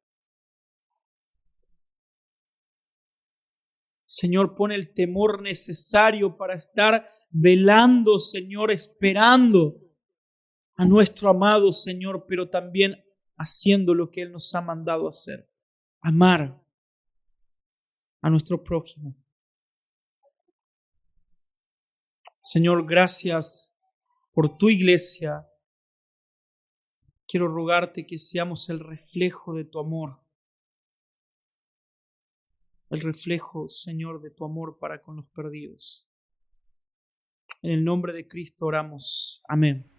Señor, pon el temor necesario para estar velando, Señor, esperando a nuestro amado Señor, pero también haciendo lo que Él nos ha mandado hacer. Amar a nuestro prójimo. Señor, gracias por tu iglesia. Quiero rogarte que seamos el reflejo de tu amor. El reflejo, Señor, de tu amor para con los perdidos. En el nombre de Cristo oramos. Amén.